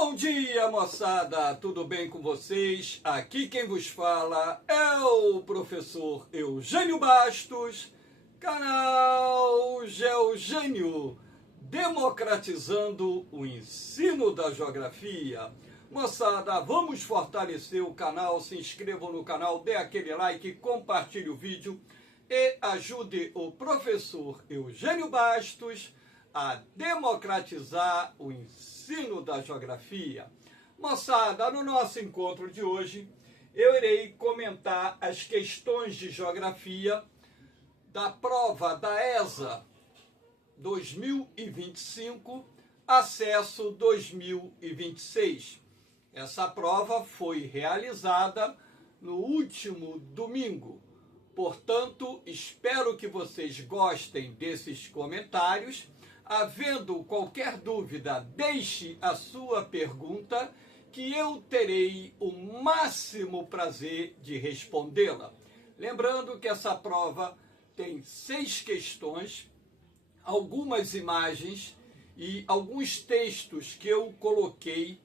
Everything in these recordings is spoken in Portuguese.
Bom dia, moçada! Tudo bem com vocês? Aqui quem vos fala é o professor Eugênio Bastos, canal Geogênio, democratizando o ensino da geografia. Moçada, vamos fortalecer o canal, se inscrevam no canal, dê aquele like, compartilhe o vídeo e ajude o professor Eugênio Bastos a democratizar o ensino da geografia. Moçada, no nosso encontro de hoje, eu irei comentar as questões de geografia da prova da ESA 2025, acesso 2026. Essa prova foi realizada no último domingo. Portanto, espero que vocês gostem desses comentários. Havendo qualquer dúvida, deixe a sua pergunta, que eu terei o máximo prazer de respondê-la. Lembrando que essa prova tem 6 questões, algumas imagens e alguns textos que eu coloquei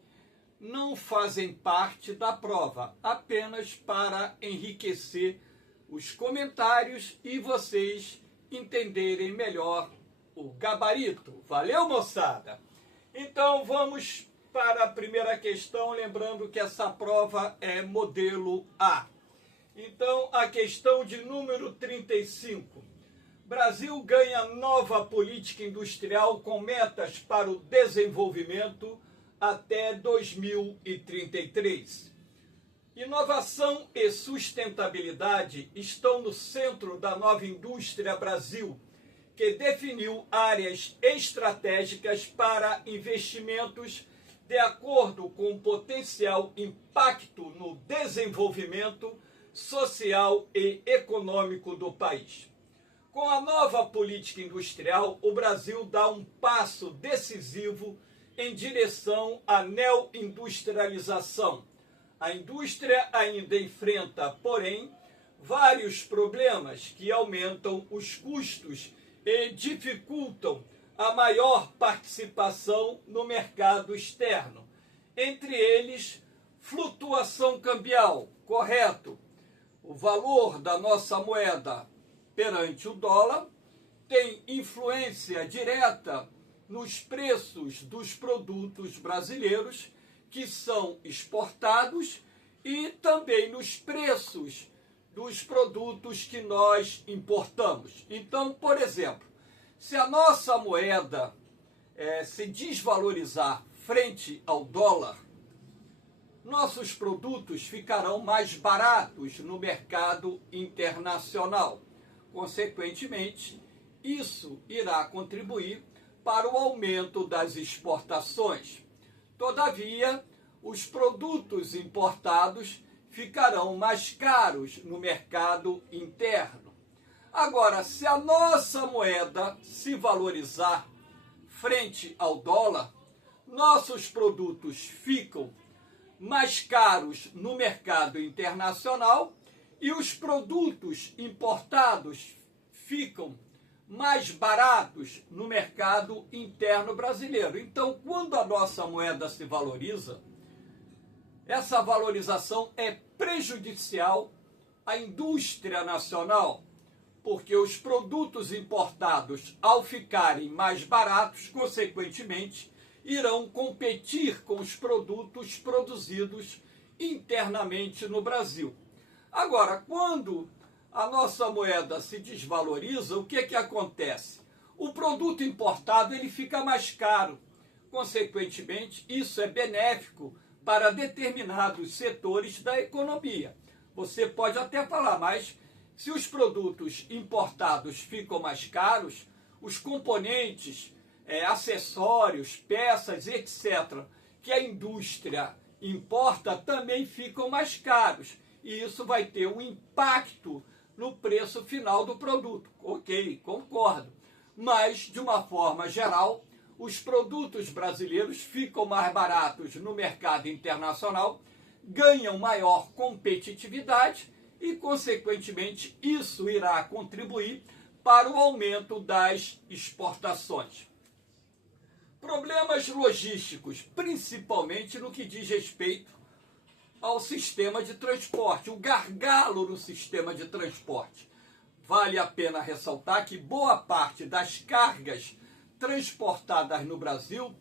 não fazem parte da prova, apenas para enriquecer os comentários e vocês entenderem melhor o gabarito. Valeu, moçada? Então vamos para a primeira questão, lembrando que essa prova é modelo A. Então a questão de número 35. Brasil ganha nova política industrial com metas para o desenvolvimento até 2033. Inovação e sustentabilidade estão no centro da nova indústria Brasil, que definiu áreas estratégicas para investimentos de acordo com o potencial impacto no desenvolvimento social e econômico do país. Com a nova política industrial, o Brasil dá um passo decisivo em direção à neoindustrialização. A indústria ainda enfrenta, porém, vários problemas que aumentam os custos e dificultam a maior participação no mercado externo. Entre eles, flutuação cambial, correto? O valor da nossa moeda perante o dólar tem influência direta nos preços dos produtos brasileiros que são exportados e também nos preços dos produtos que nós importamos. Então, por exemplo, se a nossa moeda se desvalorizar frente ao dólar, nossos produtos ficarão mais baratos no mercado internacional. Consequentemente, isso irá contribuir para o aumento das exportações. Todavia, os produtos importados ficarão mais caros no mercado interno. Agora, se a nossa moeda se valorizar frente ao dólar, nossos produtos ficam mais caros no mercado internacional e os produtos importados ficam mais baratos no mercado interno brasileiro. Então, quando a nossa moeda se valoriza, essa valorização é prejudicial à indústria nacional, porque os produtos importados, ao ficarem mais baratos, consequentemente, irão competir com os produtos produzidos internamente no Brasil. Agora, quando a nossa moeda se desvaloriza, o que acontece? O produto importado ele fica mais caro. Consequentemente, isso é benéfico para determinados setores da economia. Você pode até falar, mas se os produtos importados ficam mais caros, os componentes, acessórios, peças, etc., que a indústria importa também ficam mais caros. E isso vai ter um impacto no preço final do produto. Ok, concordo. Mas, de uma forma geral, os produtos brasileiros ficam mais baratos no mercado internacional, ganham maior competitividade e, consequentemente, isso irá contribuir para o aumento das exportações. Problemas logísticos, principalmente no que diz respeito ao sistema de transporte, o gargalo no sistema de transporte. Vale a pena ressaltar que boa parte das cargas transportadas no Brasil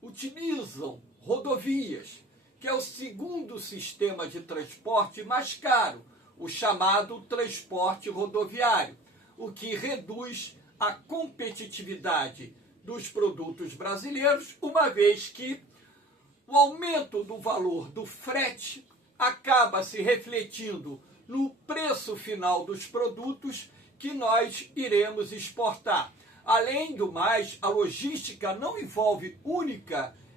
utilizam rodovias, que é o segundo sistema de transporte mais caro, o chamado transporte rodoviário, o que reduz a competitividade dos produtos brasileiros, uma vez que o aumento do valor do frete acaba se refletindo no preço final dos produtos que nós iremos exportar. Além do mais, a logística não envolve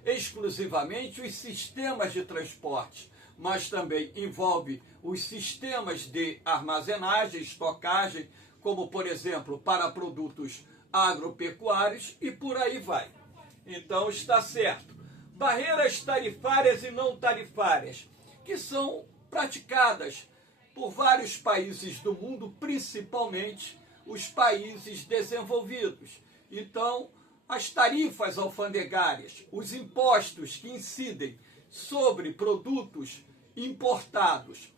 exclusivamente os sistemas de transporte, mas também envolve os sistemas de armazenagem, estocagem, como, por exemplo, para produtos agropecuários e por aí vai. Então, está certo. Barreiras tarifárias e não tarifárias, que são praticadas por vários países do mundo, principalmente os países desenvolvidos. Então, as tarifas alfandegárias, os impostos que incidem sobre produtos importados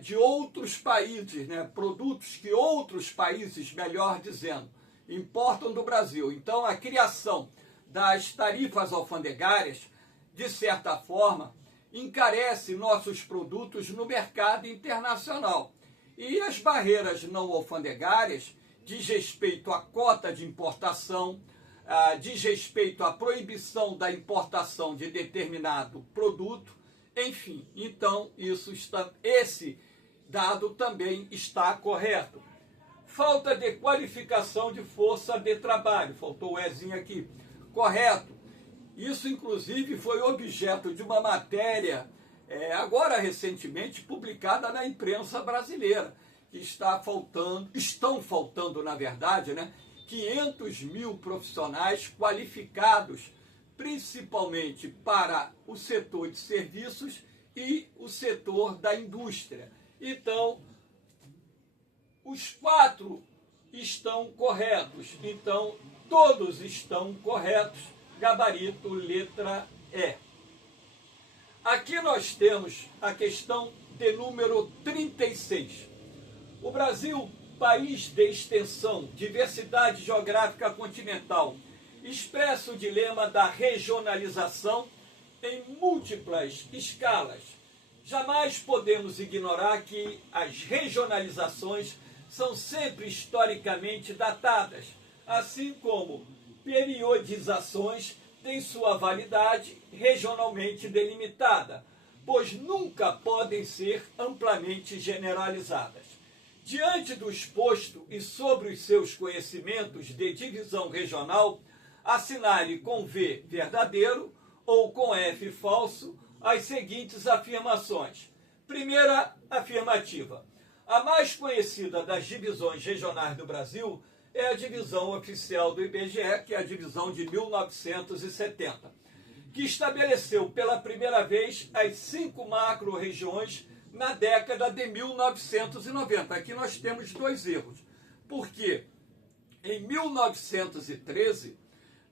de outros países, né, produtos que outros países, melhor dizendo, importam do Brasil. Então, a criação das tarifas alfandegárias, de certa forma, encarece nossos produtos no mercado internacional. E as barreiras não alfandegárias diz respeito à cota de importação, diz respeito à proibição da importação de determinado produto, enfim. Então, esse dado também está correto. Falta de qualificação de força de trabalho, faltou o Ezinho aqui, correto. Isso, inclusive, foi objeto de uma matéria, agora recentemente, publicada na imprensa brasileira, que estão faltando, na verdade, né, 500 mil profissionais qualificados, principalmente para o setor de serviços e o setor da indústria. Então, os 4 estão corretos. Então, todos estão corretos. Gabarito, letra E. Aqui nós temos a questão de número 36. O Brasil, país de extensão, diversidade geográfica continental, expressa o dilema da regionalização em múltiplas escalas. Jamais podemos ignorar que as regionalizações são sempre historicamente datadas, assim como periodizações têm sua validade regionalmente delimitada, pois nunca podem ser amplamente generalizadas. Diante do exposto e sobre os seus conhecimentos de divisão regional, assinale com V verdadeiro ou com F falso as seguintes afirmações. Primeira afirmativa. A mais conhecida das divisões regionais do Brasil é a divisão oficial do IBGE, que é a divisão de 1970, que estabeleceu pela primeira vez as 5 macro-regiões na década de 1990. Aqui nós temos 2 erros, porque em 1913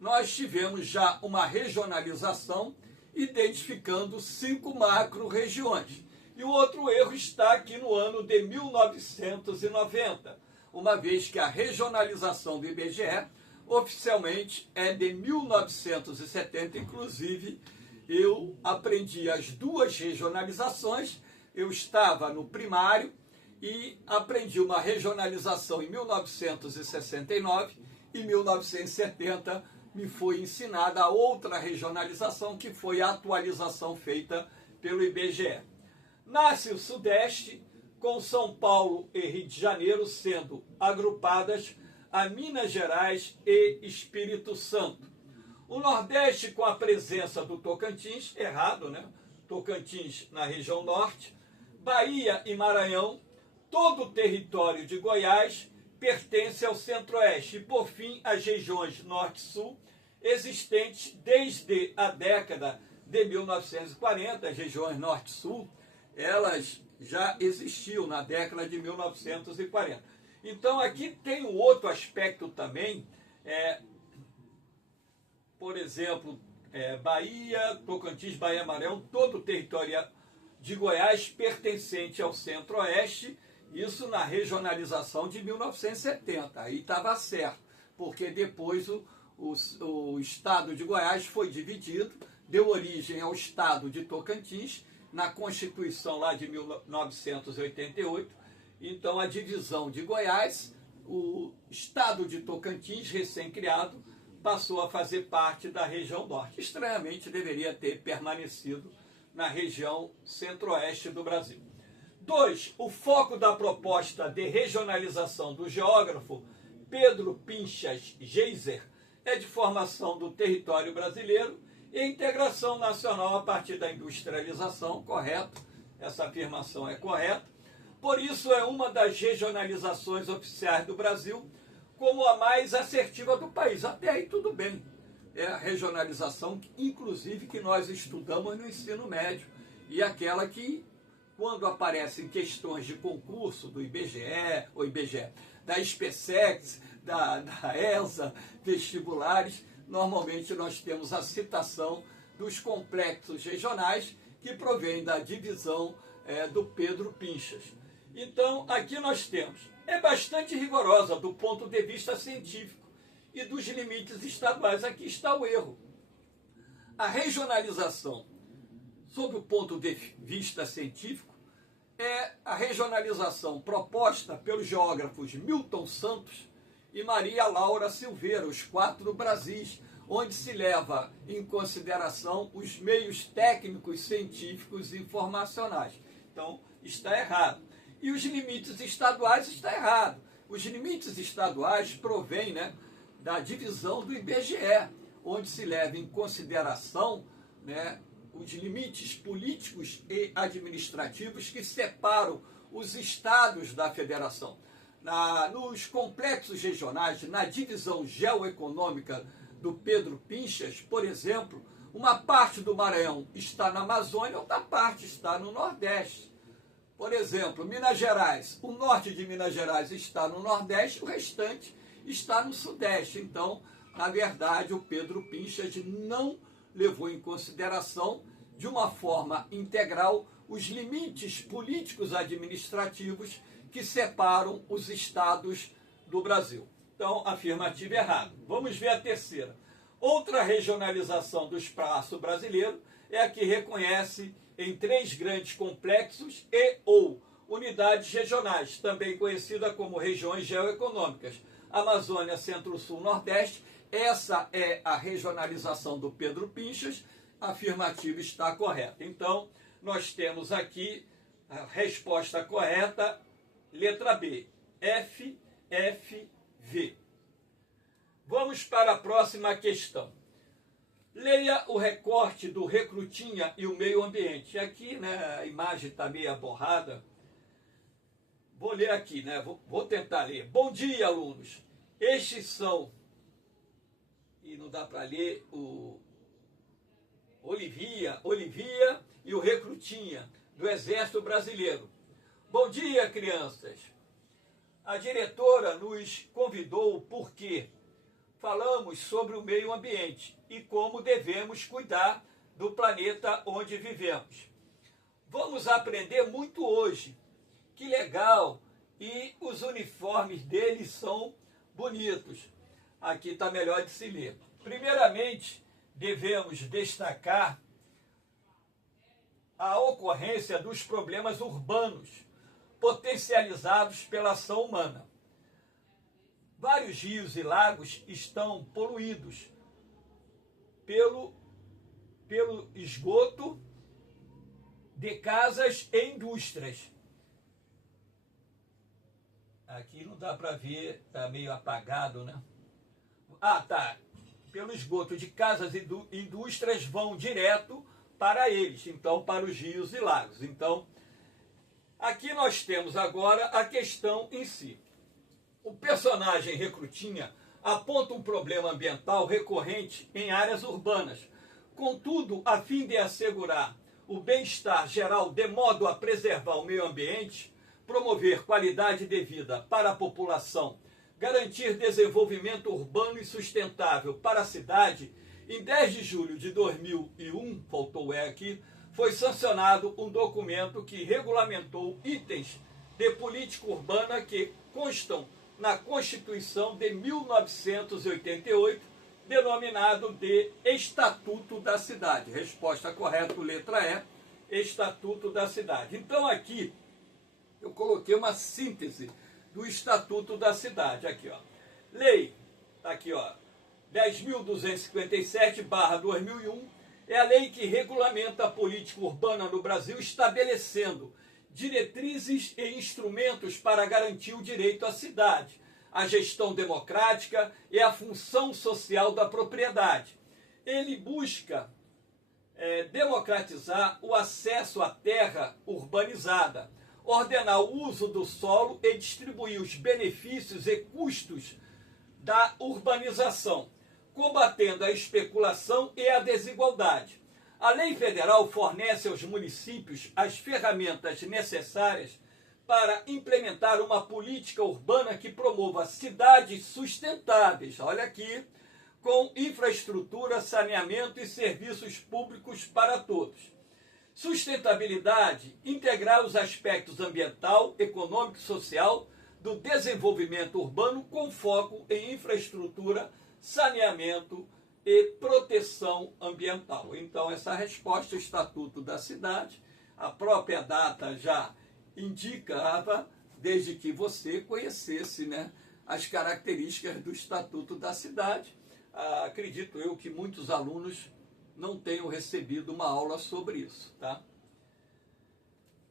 nós tivemos já uma regionalização identificando 5 macro-regiões. E o outro erro está aqui no ano de 1990, uma vez que a regionalização do IBGE oficialmente é de 1970, inclusive eu aprendi as 2 regionalizações, eu estava no primário e aprendi uma regionalização em 1969 e em 1970 me foi ensinada a outra regionalização, que foi a atualização feita pelo IBGE. Nasce o Sudeste, com São Paulo e Rio de Janeiro sendo agrupadas a Minas Gerais e Espírito Santo. O Nordeste, com a presença do Tocantins, errado, né? Tocantins na região norte, Bahia e Maranhão, todo o território de Goiás pertence ao Centro-Oeste. E, por fim, as regiões Norte e Sul, existentes desde a década de 1940, as regiões Norte e Sul, elas já existiam na década de 1940. Então, aqui tem um outro aspecto também por exemplo, Bahia, Tocantins, Bahia, Maranhão, todo o território de Goiás pertencente ao Centro-Oeste, isso na regionalização de 1970. Aí estava certo, porque depois o estado de Goiás foi dividido, deu origem ao estado de Tocantins, na Constituição lá de 1988. Então, a divisão de Goiás, o estado de Tocantins, recém-criado, passou a fazer parte da região norte. Estranhamente, deveria ter permanecido na região centro-oeste do Brasil. 2. O foco da proposta de regionalização do geógrafo Pedro Pinchas Geiser é de formação do território brasileiro e integração nacional a partir da industrialização, correto? Essa afirmação é correta. Por isso, é uma das regionalizações oficiais do Brasil, como a mais assertiva do país. Até aí tudo bem. É a regionalização, inclusive, que nós estudamos no ensino médio. E aquela que, quando aparecem questões de concurso do IBGE, da SpaceX, da ESA, vestibulares, normalmente nós temos a citação dos complexos regionais que provém da divisão do Pedro Pinchas. Então, aqui nós temos, é bastante rigorosa do ponto de vista científico e dos limites estaduais. Aqui está o erro. A regionalização, sob o ponto de vista científico, é a regionalização proposta pelos geógrafos Milton Santos e Maria Laura Silveira, os 4 Brasis, onde se leva em consideração os meios técnicos, científicos e informacionais. Então, está errado. E os limites estaduais está errado. Os limites estaduais provêm, da divisão do IBGE, onde se leva em consideração, os limites políticos e administrativos que separam os estados da federação. Nos complexos regionais, na divisão geoeconômica do Pedro Pinchas, por exemplo, uma parte do Maranhão está na Amazônia, outra parte está no Nordeste. Por exemplo, Minas Gerais, o norte de Minas Gerais está no Nordeste, o restante está no Sudeste. Então, na verdade, o Pedro Pinchas não levou em consideração, de uma forma integral, os limites políticos administrativos que separam os estados do Brasil. Então, afirmativa errado. Vamos ver a terceira. Outra regionalização do espaço brasileiro é a que reconhece em 3 grandes complexos e ou unidades regionais, também conhecida como regiões geoeconômicas. Amazônia, Centro-Sul, Nordeste. Essa é a regionalização do Pedro Pinchas. A afirmativa está correta. Então, nós temos aqui a resposta correta, letra B, F, F, V. Vamos para a próxima questão. Leia o recorte do Recrutinha e o Meio Ambiente. Aqui, a imagem está meio borrada. Vou ler aqui, Vou tentar ler. Bom dia, alunos. Estes são, e não dá para ler, o Olivia e o Recrutinha, do Exército Brasileiro. Bom dia, crianças. A diretora nos convidou porque falamos sobre o meio ambiente e como devemos cuidar do planeta onde vivemos. Vamos aprender muito hoje. Que legal! E os uniformes deles são bonitos. Aqui está melhor de se ler. Primeiramente, devemos destacar a ocorrência dos problemas urbanos potencializados pela ação humana. Vários rios e lagos estão poluídos pelo esgoto de casas e indústrias. Aqui não dá para ver, está meio apagado, tá. Pelo esgoto de casas e indústrias vão direto para eles, então para os rios e lagos. Então, aqui nós temos agora a questão em si. O personagem Recrutinha aponta um problema ambiental recorrente em áreas urbanas. Contudo, a fim de assegurar o bem-estar geral de modo a preservar o meio ambiente, promover qualidade de vida para a população, garantir desenvolvimento urbano e sustentável para a cidade Em 10 de julho de 2001, faltou o E aqui, foi sancionado um documento que regulamentou itens de política urbana que constam na Constituição de 1988, denominado de Estatuto da Cidade. Resposta correta, letra E, Estatuto da Cidade. Então aqui eu coloquei uma síntese do Estatuto da Cidade. Aqui, ó. Lei, aqui, ó, 10.257/2001, é a lei que regulamenta a política urbana no Brasil, estabelecendo diretrizes e instrumentos para garantir o direito à cidade, a gestão democrática e a função social da propriedade. Ele busca democratizar o acesso à terra urbanizada, ordenar o uso do solo e distribuir os benefícios e custos da urbanização, combatendo a especulação e a desigualdade. A lei federal fornece aos municípios as ferramentas necessárias para implementar uma política urbana que promova cidades sustentáveis, olha aqui, com infraestrutura, saneamento e serviços públicos para todos. Sustentabilidade, integrar os aspectos ambiental, econômico e social do desenvolvimento urbano com foco em infraestrutura, saneamento e proteção ambiental. Então, essa resposta, o Estatuto da Cidade, a própria data já indicava, desde que você conhecesse, né, as características do Estatuto da Cidade. Acredito eu que muitos alunos não tenham recebido uma aula sobre isso, tá?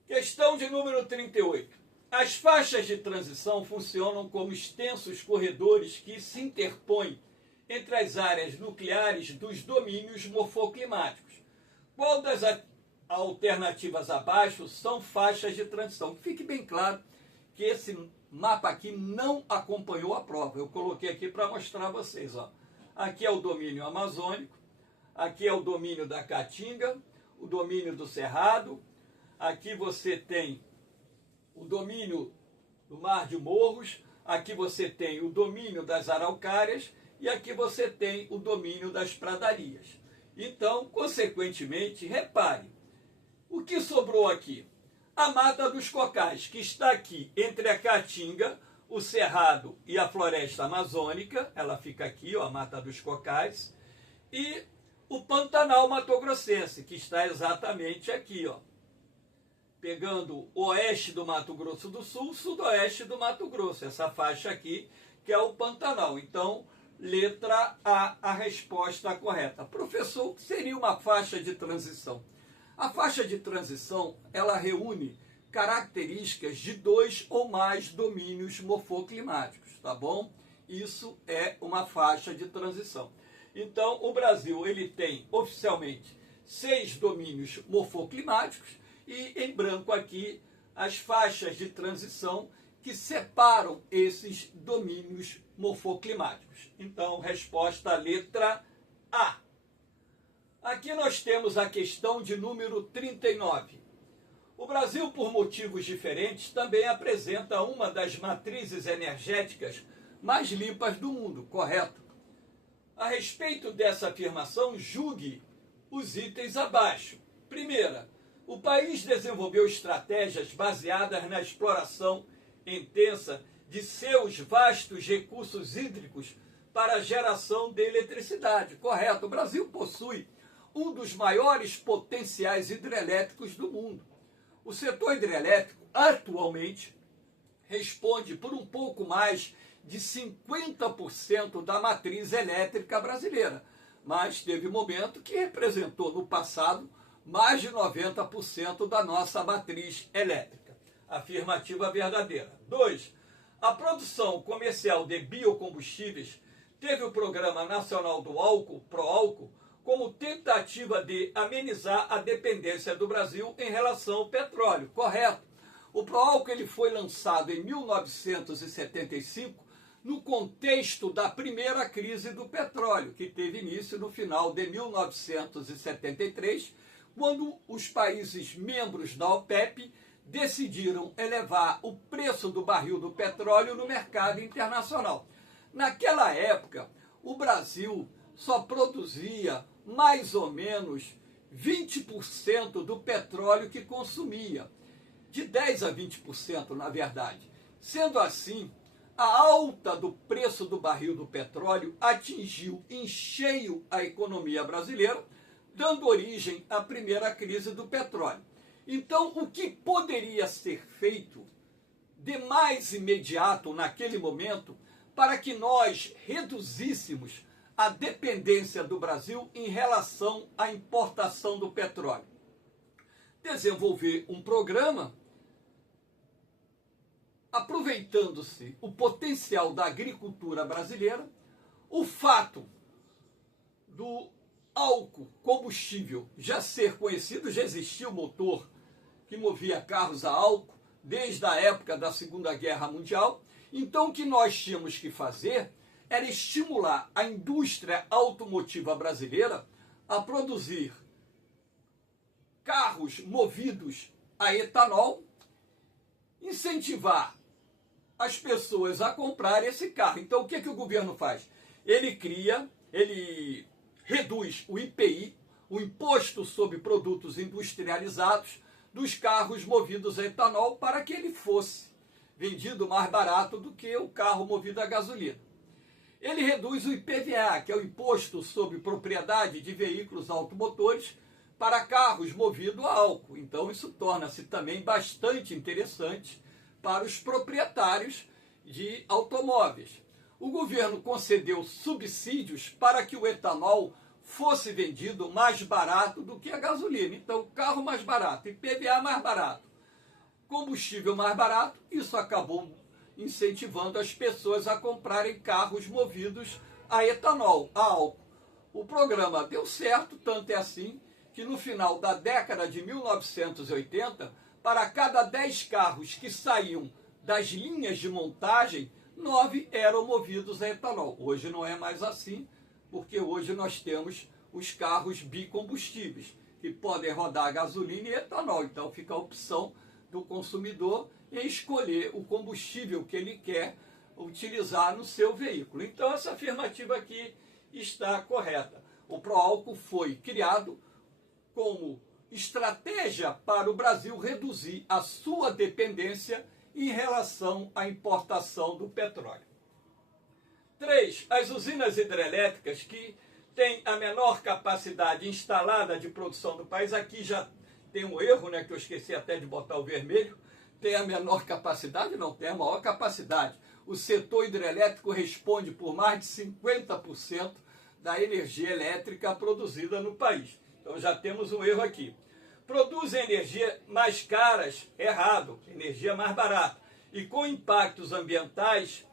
Questão de número 38. As faixas de transição funcionam como extensos corredores que se interpõem entre as áreas nucleares dos domínios morfoclimáticos. Qual das alternativas abaixo são faixas de transição? Fique bem claro que esse mapa aqui não acompanhou a prova. Eu coloquei aqui para mostrar a vocês, ó. Aqui é o domínio amazônico, aqui é o domínio da Caatinga, o domínio do Cerrado, aqui você tem o domínio do Mar de Morros, aqui você tem o domínio das Araucárias e aqui você tem o domínio das pradarias. Então, consequentemente, repare, o que sobrou aqui? A Mata dos Cocais, que está aqui entre a Caatinga, o Cerrado e a Floresta Amazônica, ela fica aqui, ó, a Mata dos Cocais, e o Pantanal Mato-Grossense, que está exatamente aqui, ó, pegando o oeste do Mato Grosso do Sul, sudoeste do Mato Grosso, essa faixa aqui, que é o Pantanal. Então, letra A resposta correta. Professor, o que seria uma faixa de transição? A faixa de transição, ela reúne características de 2 ou mais domínios morfoclimáticos, tá bom? Isso é uma faixa de transição. Então, o Brasil, ele tem oficialmente 6 domínios morfoclimáticos e em branco aqui as faixas de transição que separam esses domínios morfoclimáticos. Então, resposta letra A. Aqui nós temos a questão de número 39. O Brasil, por motivos diferentes, também apresenta uma das matrizes energéticas mais limpas do mundo, correto? A respeito dessa afirmação, julgue os itens abaixo. Primeira, o país desenvolveu estratégias baseadas na exploração intensa de seus vastos recursos hídricos para a geração de eletricidade, correto? O Brasil possui um dos maiores potenciais hidrelétricos do mundo. O setor hidrelétrico, atualmente, responde por um pouco mais de 50% da matriz elétrica brasileira, mas teve momento que representou no passado mais de 90% da nossa matriz elétrica. Afirmativa verdadeira. 2. A produção comercial de biocombustíveis teve o Programa Nacional do Álcool, Proálcool, como tentativa de amenizar a dependência do Brasil em relação ao petróleo, correto? O Proálcool ele foi lançado em 1975 no contexto da primeira crise do petróleo, que teve início no final de 1973, quando os países membros da OPEP decidiram elevar o preço do barril do petróleo no mercado internacional. Naquela época, o Brasil só produzia mais ou menos 20% do petróleo que consumia, de 10 a 20%, na verdade. Sendo assim, a alta do preço do barril do petróleo atingiu em cheio a economia brasileira, dando origem à primeira crise do petróleo. Então, o que poderia ser feito de mais imediato naquele momento para que nós reduzíssemos a dependência do Brasil em relação à importação do petróleo? Desenvolver um programa aproveitando-se o potencial da agricultura brasileira, o fato do álcool combustível já ser conhecido, já existia o motor que movia carros a álcool desde a época da Segunda Guerra Mundial. Então, o que nós tínhamos que fazer era estimular a indústria automotiva brasileira a produzir carros movidos a etanol, incentivar as pessoas a comprarem esse carro. Então, o que o governo faz? Ele reduz o IPI, o Imposto sobre Produtos Industrializados, dos carros movidos a etanol, para que ele fosse vendido mais barato do que o carro movido a gasolina. Ele reduz o IPVA, que é o Imposto sobre Propriedade de Veículos Automotores, para carros movidos a álcool. Então, isso torna-se também bastante interessante para os proprietários de automóveis. O governo concedeu subsídios para que o etanol fosse vendido mais barato do que a gasolina. Então, carro mais barato, IPVA mais barato, combustível mais barato, isso acabou incentivando as pessoas a comprarem carros movidos a etanol, a álcool. O programa deu certo, tanto é assim que no final da década de 1980, para cada 10 carros que saíam das linhas de montagem, 9 eram movidos a etanol. Hoje não é mais assim, porque hoje nós temos os carros bicombustíveis, que podem rodar gasolina e etanol. Então fica a opção do consumidor em escolher o combustível que ele quer utilizar no seu veículo. Então essa afirmativa aqui está correta. O Proálcool foi criado como estratégia para o Brasil reduzir a sua dependência em relação à importação do petróleo. 3. As usinas hidrelétricas que têm a menor capacidade instalada de produção do país, aqui já tem um erro, né, que eu esqueci até de botar o vermelho, tem a menor capacidade? Não, tem a maior capacidade. O setor hidrelétrico responde por mais de 50% da energia elétrica produzida no país. Então já temos um erro aqui. Produzem energia mais caras, errado, energia mais barata, e com impactos ambientais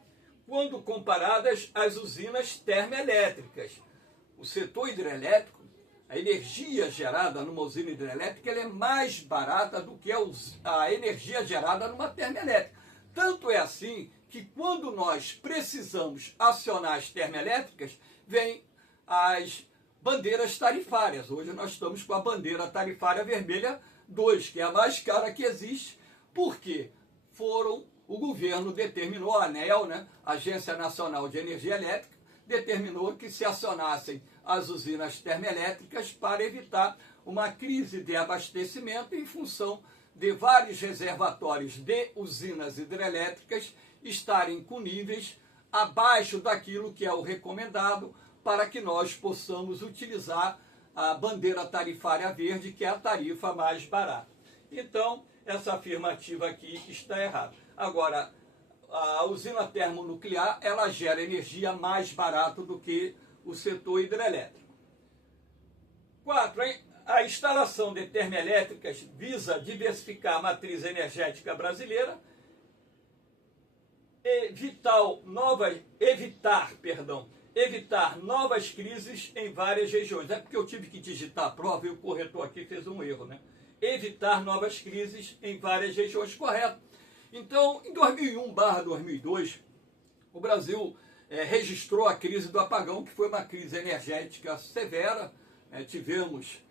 quando comparadas às usinas termoelétricas. O setor hidrelétrico, a energia gerada numa usina hidrelétrica, ela é mais barata do que a energia gerada numa termoelétrica. Tanto é assim que quando nós precisamos acionar as termoelétricas, vem as bandeiras tarifárias. Hoje nós estamos com a bandeira tarifária vermelha 2, que é a mais cara que existe, porque o governo determinou, a ANEEL, né, Agência Nacional de Energia Elétrica, determinou que se acionassem as usinas termoelétricas para evitar uma crise de abastecimento em função de vários reservatórios de usinas hidrelétricas estarem com níveis abaixo daquilo que é o recomendado para que nós possamos utilizar a bandeira tarifária verde, que é a tarifa mais barata. Então, essa afirmativa aqui está errada. Agora, a usina termonuclear, ela gera energia mais barato do que o setor hidrelétrico. 4. A instalação de termoelétricas visa diversificar a matriz energética brasileira, evitar novas crises em várias regiões. É porque eu tive que digitar a prova e o corretor aqui fez um erro, né? Evitar novas crises em várias regiões, correto. Então, em 2001/2002, o Brasil registrou a crise do apagão, que foi uma crise energética severa. Tivemos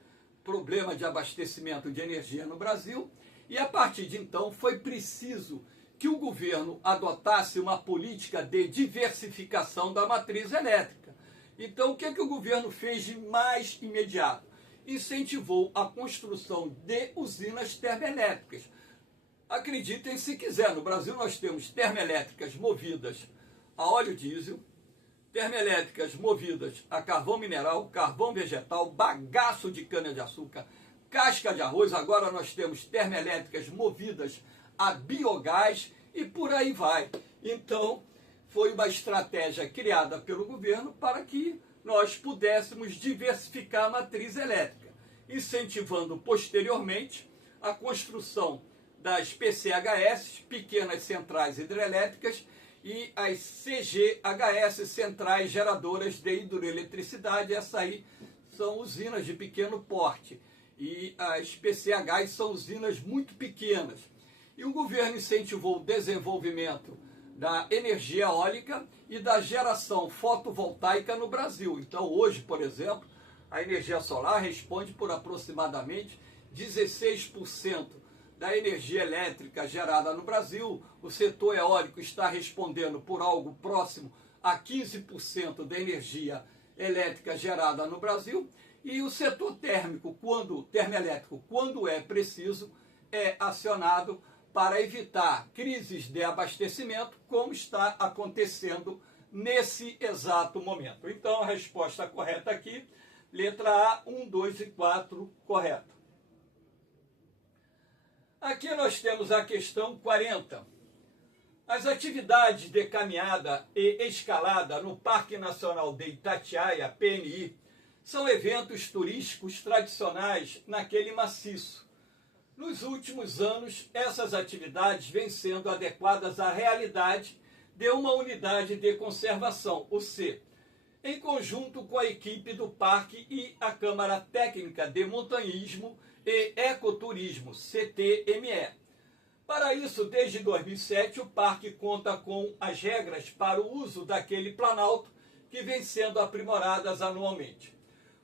problema de abastecimento de energia no Brasil, e a partir de então foi preciso que o governo adotasse uma política de diversificação da matriz elétrica. Então, o que o governo fez de mais imediato? Incentivou a construção de usinas termoelétricas. Acreditem se quiser, no Brasil nós temos termoelétricas movidas a óleo diesel, termoelétricas movidas a carvão mineral, carvão vegetal, bagaço de cana-de-açúcar, casca de arroz. Agora nós temos termoelétricas movidas a biogás e por aí vai. Então, foi uma estratégia criada pelo governo para que nós pudéssemos diversificar a matriz elétrica, incentivando posteriormente a construção das PCHS, pequenas centrais hidrelétricas, e as CGHS, centrais geradoras de hidroeletricidade. Essas aí são usinas de pequeno porte, e as PCHs são usinas muito pequenas. E o governo incentivou o desenvolvimento da energia eólica e da geração fotovoltaica no Brasil. Então, hoje, por exemplo, a energia solar responde por aproximadamente 16% da energia elétrica gerada no Brasil. O setor eólico está respondendo por algo próximo a 15% da energia elétrica gerada no Brasil. E o setor termoelétrico, quando é preciso, é acionado para evitar crises de abastecimento, como está acontecendo nesse exato momento. Então, a resposta correta aqui, letra A, 1, 2 e 4, correto. Aqui nós temos a questão 40. As atividades de caminhada e escalada no Parque Nacional de Itatiaia, PNI, são eventos turísticos tradicionais naquele maciço. Nos últimos anos, essas atividades vêm sendo adequadas à realidade de uma unidade de conservação, o C, em conjunto com a equipe do parque e a Câmara Técnica de Montanhismo e Ecoturismo, CTME. Para isso, desde 2007, o parque conta com as regras para o uso daquele planalto que vem sendo aprimoradas anualmente.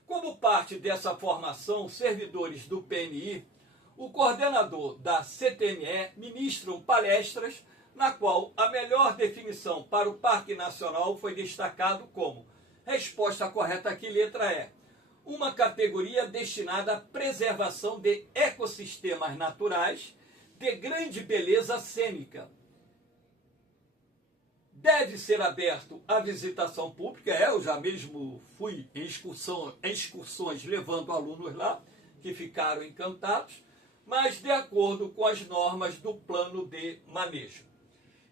Como parte dessa formação, servidores do PNI, o coordenador da CTME ministram palestras na qual a melhor definição para o Parque Nacional foi destacado como resposta correta aqui, letra E. Uma categoria destinada à preservação de ecossistemas naturais de grande beleza cênica. Deve ser aberto à visitação pública. Eu já mesmo fui em excursões levando alunos lá, que ficaram encantados, mas de acordo com as normas do plano de manejo.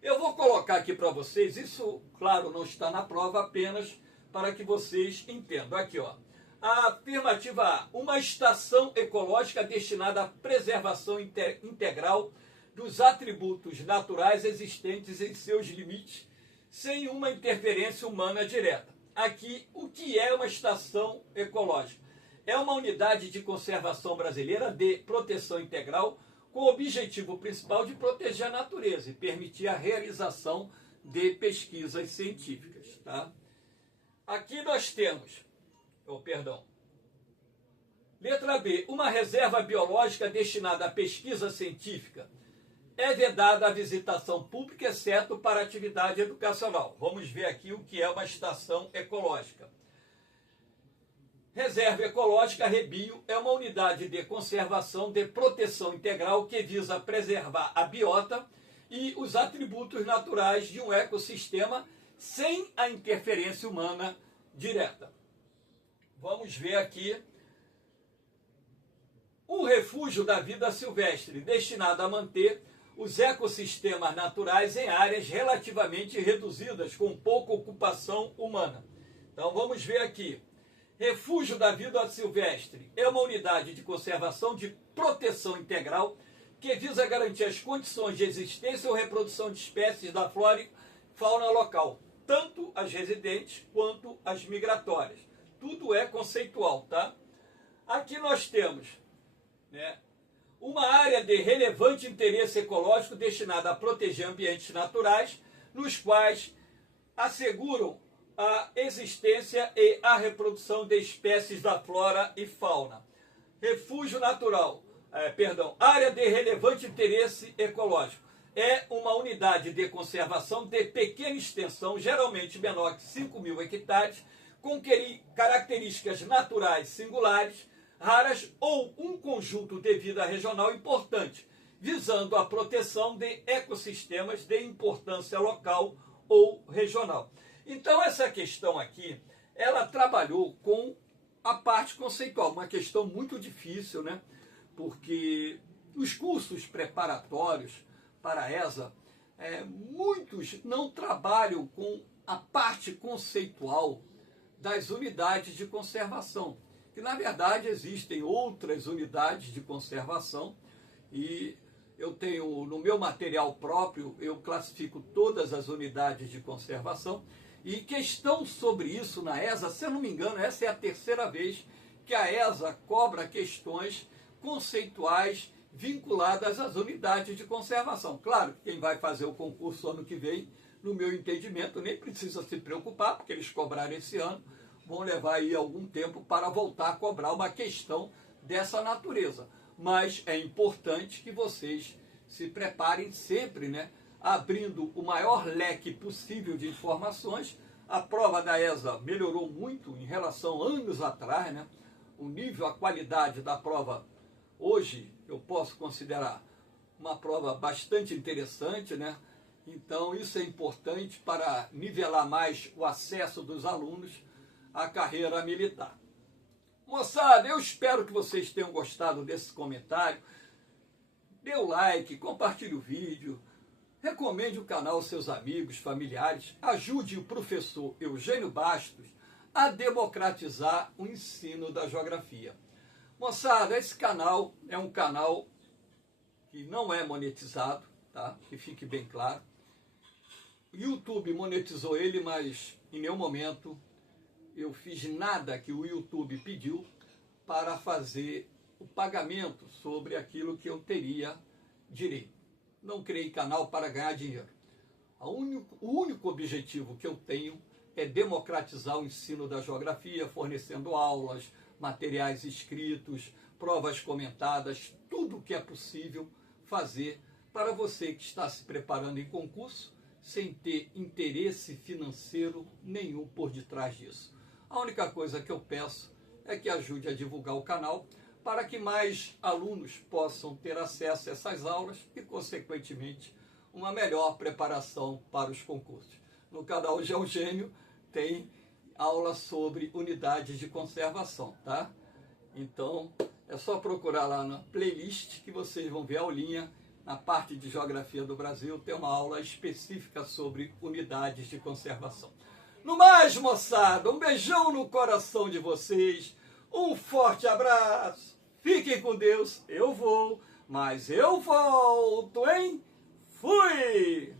Eu vou colocar aqui para vocês, isso, claro, não está na prova, apenas para que vocês entendam. Aqui, ó. A afirmativa A, uma estação ecológica destinada à preservação integral dos atributos naturais existentes em seus limites, sem uma interferência humana direta. Aqui, o que é uma estação ecológica? É uma unidade de conservação brasileira de proteção integral com o objetivo principal de proteger a natureza e permitir a realização de pesquisas científicas. Tá? Aqui nós temos... Letra B. Uma reserva biológica destinada à pesquisa científica é vedada a visitação pública, exceto para atividade educacional. Vamos ver aqui o que é uma estação ecológica. Reserva Ecológica Rebio é uma unidade de conservação de proteção integral que visa preservar a biota e os atributos naturais de um ecossistema sem a interferência humana direta. Vamos ver aqui o refúgio da vida silvestre, destinado a manter os ecossistemas naturais em áreas relativamente reduzidas, com pouca ocupação humana. Então vamos ver aqui. Refúgio da vida silvestre é uma unidade de conservação de proteção integral que visa garantir as condições de existência ou reprodução de espécies da flora e fauna local, tanto as residentes quanto as migratórias. Tudo é conceitual, tá? Aqui nós temos, né, uma área de relevante interesse ecológico destinada a proteger ambientes naturais, nos quais asseguram a existência e a reprodução de espécies da flora e fauna. Refúgio natural, área de relevante interesse ecológico. É uma unidade de conservação de pequena extensão, geralmente menor que 5.000 hectares, com características naturais singulares, raras ou um conjunto de vida regional importante, visando a proteção de ecossistemas de importância local ou regional. Então, essa questão aqui, ela trabalhou com a parte conceitual, uma questão muito difícil, né? Porque os cursos preparatórios para a ESA, muitos não trabalham com a parte conceitual das unidades de conservação, que na verdade existem outras unidades de conservação e eu tenho no meu material próprio, eu classifico todas as unidades de conservação e questão sobre isso na ESA, se eu não me engano, essa é a terceira vez que a ESA cobra questões conceituais vinculadas às unidades de conservação. Claro que quem vai fazer o concurso ano que vem, no meu entendimento, nem precisa se preocupar, porque eles cobraram esse ano, vão levar aí algum tempo para voltar a cobrar uma questão dessa natureza. Mas é importante que vocês se preparem sempre, né, abrindo o maior leque possível de informações. A prova da ESA melhorou muito em relação a anos atrás, né? O nível, a qualidade da prova hoje eu posso considerar uma prova bastante interessante, né? Então isso é importante para nivelar mais o acesso dos alunos à carreira militar. Moçada, eu espero que vocês tenham gostado desse comentário. Dê o like, compartilhe o vídeo, recomende o canal aos seus amigos, familiares, ajude o professor Eugênio Bastos a democratizar o ensino da geografia. Moçada, esse canal é um canal que não é monetizado, tá? Que fique bem claro. O YouTube monetizou ele, mas em nenhum momento eu fiz nada que o YouTube pediu para fazer o pagamento sobre aquilo que eu teria direito. Não criei canal para ganhar dinheiro. O único objetivo que eu tenho é democratizar o ensino da geografia, fornecendo aulas, materiais escritos, provas comentadas, tudo o que é possível fazer para você que está se preparando em concurso, sem ter interesse financeiro nenhum por detrás disso. A única coisa que eu peço é que ajude a divulgar o canal para que mais alunos possam ter acesso a essas aulas e, consequentemente, uma melhor preparação para os concursos. No canal Geogênio tem aula sobre unidades de conservação, tá? Então, é só procurar lá na playlist que vocês vão ver a aulinha. Na parte de Geografia do Brasil tem uma aula específica sobre unidades de conservação. No mais, moçada, um beijão no coração de vocês, um forte abraço, fiquem com Deus, eu vou, mas eu volto, hein? Fui!